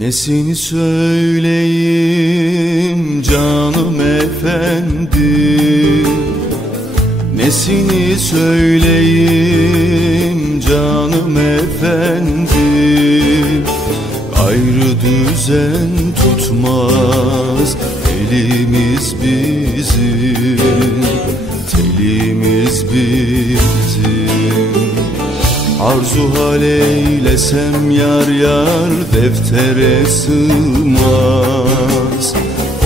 Nesini söyleyeyim canım efendim, nesini söyleyeyim canım efendim. Ayrı düzen tutmaz elimiz bizim, telimiz bizim. Arzu hal eylesem yar yar deftere sığmaz.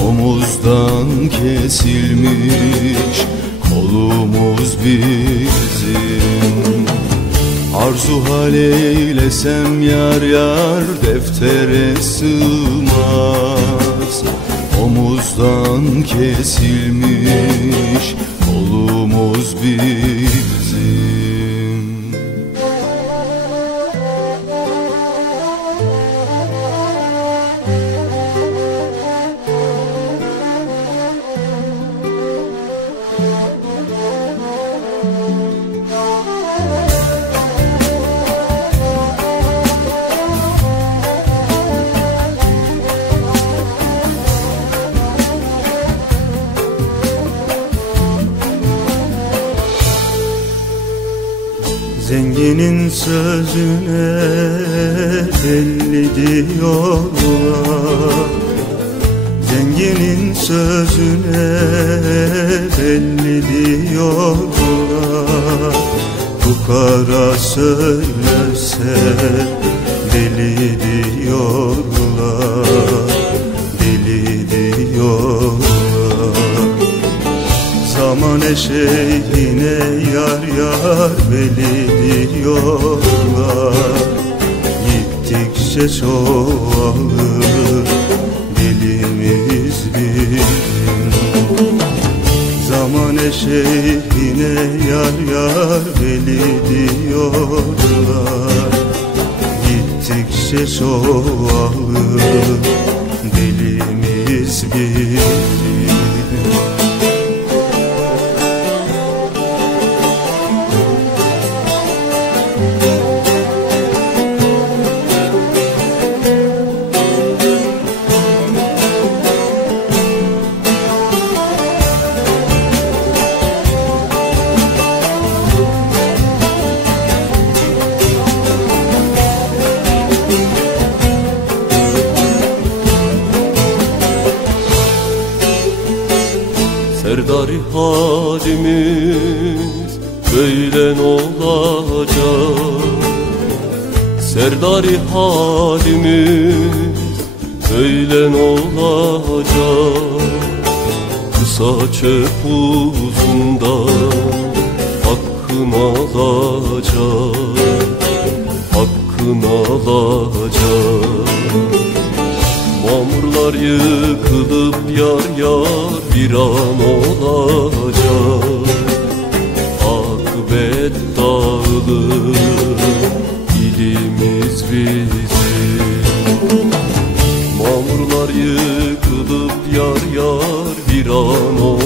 Omuzdan kesilmiş kolumuz bizim. Arzu hal eylesem yar yar deftere sığmaz. Omuzdan kesilmiş kolumuz bizim. Zenginin sözüne belli diyorlar, zenginin sözüne belli diyorlar. Bu kara söylerse deli diyorlar, deli diyorlar. Zaman eşeğine yar yar veli diyorlar. Gittikçe çoğalır dilimiz bizim. Zaman eşeğine yar yar veli diyorlar. Gittikçe çoğalır dilimiz bizim. Serdar-ı halimiz böyle olacak. Serdar-ı halimiz böyle olacak. Kısa çöp uzundan hakkını alacak, hakkını alacak. Mamurlar yıkılıp yar yar bir an olacak. Akıbet dağılır ilimiz bizim. Mamurlar yıkılıp yar yar bir an olacak.